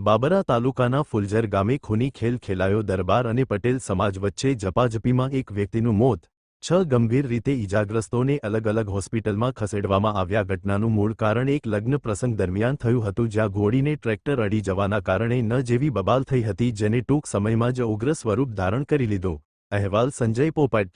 બાબરા તાલુકાના ફુલઝર ગામે ખૂની ખેલ ખેલાયો દરબાર અને પટેલ સમાજ વચ્ચે ઝપાઝપીમાં એક વ્યક્તિનું મોત, છ ગંભીર રીતે ઇજાગ્રસ્તોને અલગ અલગ હોસ્પિટલમાં ખસેડવામાં આવ્યા ઘટનાનું મૂળ કારણ એક લગ્ન પ્રસંગ દરમિયાન થયું હતું જ્યાં ઘોડીને ટ્રેક્ટર અડી જવાના કારણે ન જેવી બબાલ થઈ હતી જેને ટૂંક સમયમાં જ ઉગ્ર સ્વરૂપ ધારણ કરી લીધો. અહેવાલ સંજય પોપટ.